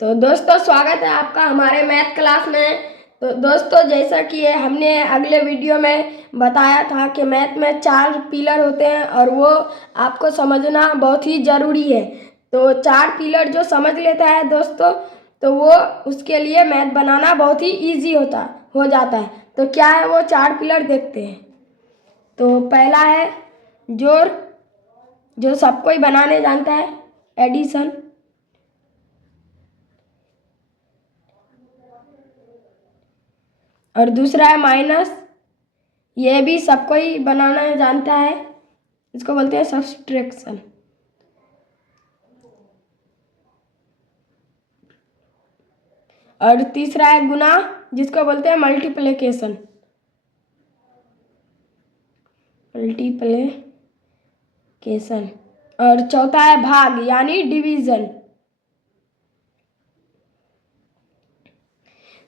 तो दोस्तों स्वागत है आपका हमारे मैथ क्लास में। तो दोस्तों जैसा कि हमने अगले वीडियो में बताया था कि मैथ में 4 पिलर होते हैं और वो आपको समझना बहुत ही ज़रूरी है। तो 4 पिलर जो समझ लेता है दोस्तों, तो वो उसके लिए मैथ बनाना बहुत ही ईजी हो जाता है। तो क्या है वो 4 पिलर देखते हैं। तो पहला है जोड़, जो सब कोई बनाने जानता है, एडिशन। और दूसरा है माइनस, ये भी सबको ही बनाना जानता है, इसको बोलते हैं सब्सट्रैक्शन। और तीसरा है गुना, जिसको बोलते हैं मल्टीप्लिकेशन। और चौथा है भाग यानी डिवीजन।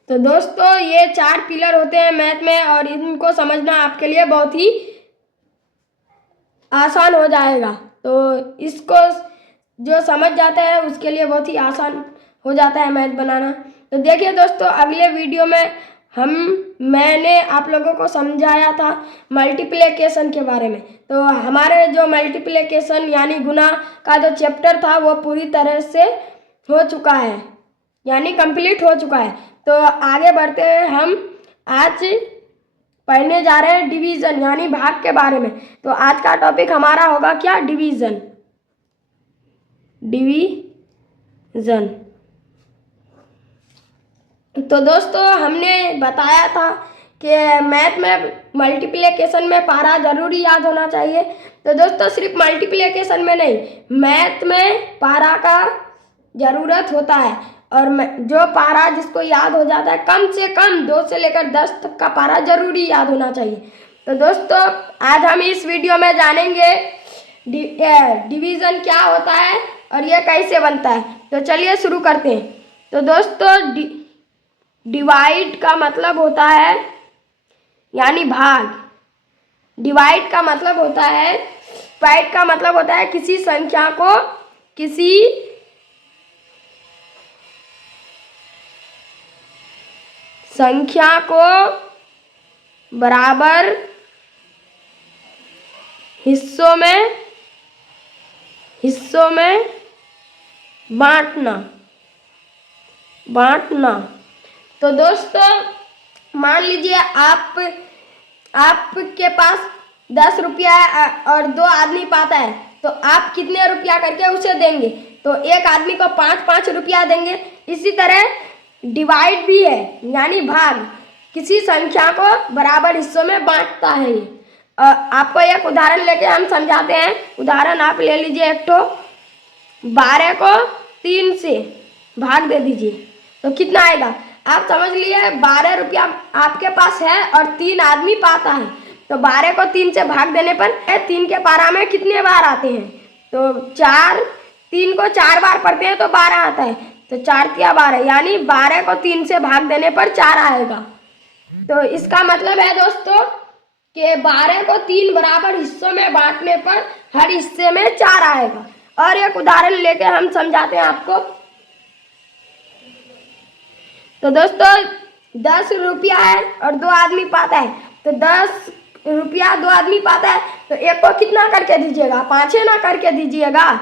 तो दोस्तों ये 4 पिलर होते हैं मैथ में और इनको समझना आपके लिए बहुत ही आसान हो जाएगा। तो इसको जो समझ जाता है उसके लिए बहुत ही आसान हो जाता है मैथ बनाना। तो देखिए दोस्तों, अगले वीडियो में मैंने आप लोगों को समझाया था मल्टीप्लिकेशन के बारे में। तो हमारे जो मल्टीप्लिकेशन यानी गुना का जो चैप्टर था वो पूरी तरह से हो चुका है, यानी कंप्लीट हो चुका है। तो आगे बढ़ते हैं, हम आज पढ़ने जा रहे हैं डिवीज़न यानी भाग के बारे में। तो आज का टॉपिक हमारा होगा क्या, डिवीज़न। तो दोस्तों हमने बताया था कि मैथ में मल्टीप्लिकेशन में पारा जरूरी याद होना चाहिए। तो दोस्तों सिर्फ मल्टीप्लिकेशन में नहीं, मैथ में पारा का ज़रूरत होता है। और जो पारा जिसको याद हो जाता है, कम से कम 2 से लेकर 10 तक का पारा जरूरी याद होना चाहिए। तो दोस्तों आज हम इस वीडियो में जानेंगे डिवीज़न क्या होता है और ये कैसे बनता है। तो चलिए शुरू करते हैं। तो दोस्तों डिवाइड का मतलब होता है यानी भाग। डिवाइड का मतलब होता है, डिवाइड का मतलब होता है किसी संख्या को बराबर हिस्सों में बांटना। तो दोस्तों मान लीजिए आपके पास 10 रुपया है और 2 आदमी पाता है, तो आप कितने रुपया करके उसे देंगे? तो एक आदमी को 5-5 रुपया देंगे। इसी तरह डिवाइड भी है यानी भाग, किसी संख्या को बराबर हिस्सों में बांटता है। आपको एक उदाहरण लेके हम समझाते हैं। उदाहरण आप ले लीजिए एक ठो, 12 को 3 से भाग दे दीजिए तो कितना आएगा? आप समझ लिए 12 रुपया आपके पास है और 3 आदमी पाता है। तो 12 को 3 से भाग देने पर 3 के पारा में कितने बार आते हैं? तो 3 को 4 बार पढ़ते हैं तो 12 आता है। तो 4 तिया 12 यानी 12 को 3 से भाग देने पर 4 आएगा। तो इसका मतलब है दोस्तों कि 12 को 3 बराबर हिस्सों में बांटने पर हर हिस्से में 4 आएगा। और एक उदाहरण लेके हम समझाते हैं आपको। तो दोस्तों 10 रुपया है और 2 आदमी पाता है। तो 10 रुपया 2 आदमी पाता है, तो एक को कितना करके दीजिएगा? 5 ना करके दीजिएगा।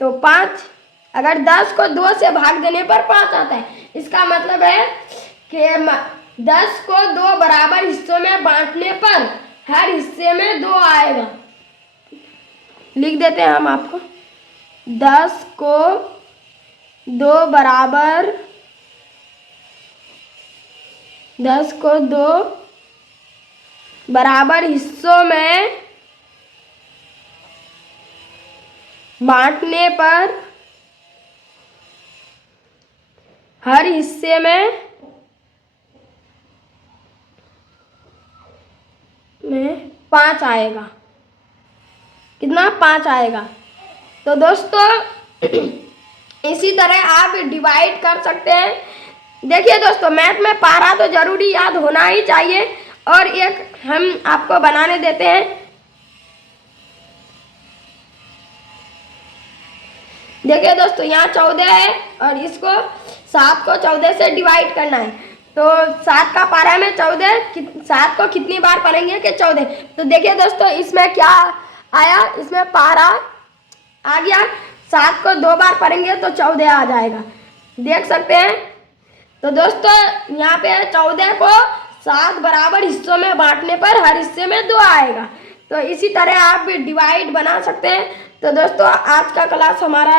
तो 5, अगर 10 को 2 से भाग देने पर 5 आता है। इसका मतलब है कि 10 को 2 बराबर हिस्सों में बांटने पर हर हिस्से में 2 आएगा। लिख देते हैं हम आपको, 10 को 2 बराबर हिस्सों में बांटने पर हर हिस्से में 5 आएगा। कितना? 5 आएगा। तो दोस्तों इसी तरह आप डिवाइड कर सकते हैं। देखिए दोस्तों, मैथ में पारा तो जरूरी याद होना ही चाहिए। और एक हम आपको बनाने देते हैं। देखिए दोस्तों, यहाँ 14 है और इसको 7 को 14 से डिवाइड करना है। तो 7 का पारा में 14, 7 को कितनी बार पढ़ेंगे कि 14। तो देखिए दोस्तों, इसमें क्या आया, इसमें पारा आ गया। 7 को 2 बार पढ़ेंगे तो 14 आ जाएगा, देख सकते हैं। तो दोस्तों यहाँ पे 14 को 7 बराबर हिस्सों में बांटने पर हर हिस्से में 2 आएगा। तो इसी तरह आप भी डिवाइड बना सकते हैं। तो दोस्तों आज का क्लास हमारा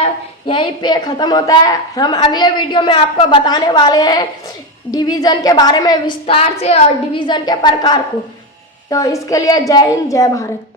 यहीं पे ख़त्म होता है। हम अगले वीडियो में आपको बताने वाले हैं डिवीज़न के बारे में विस्तार से और डिवीज़न के प्रकार को। तो इसके लिए जय हिंद, जय भारत।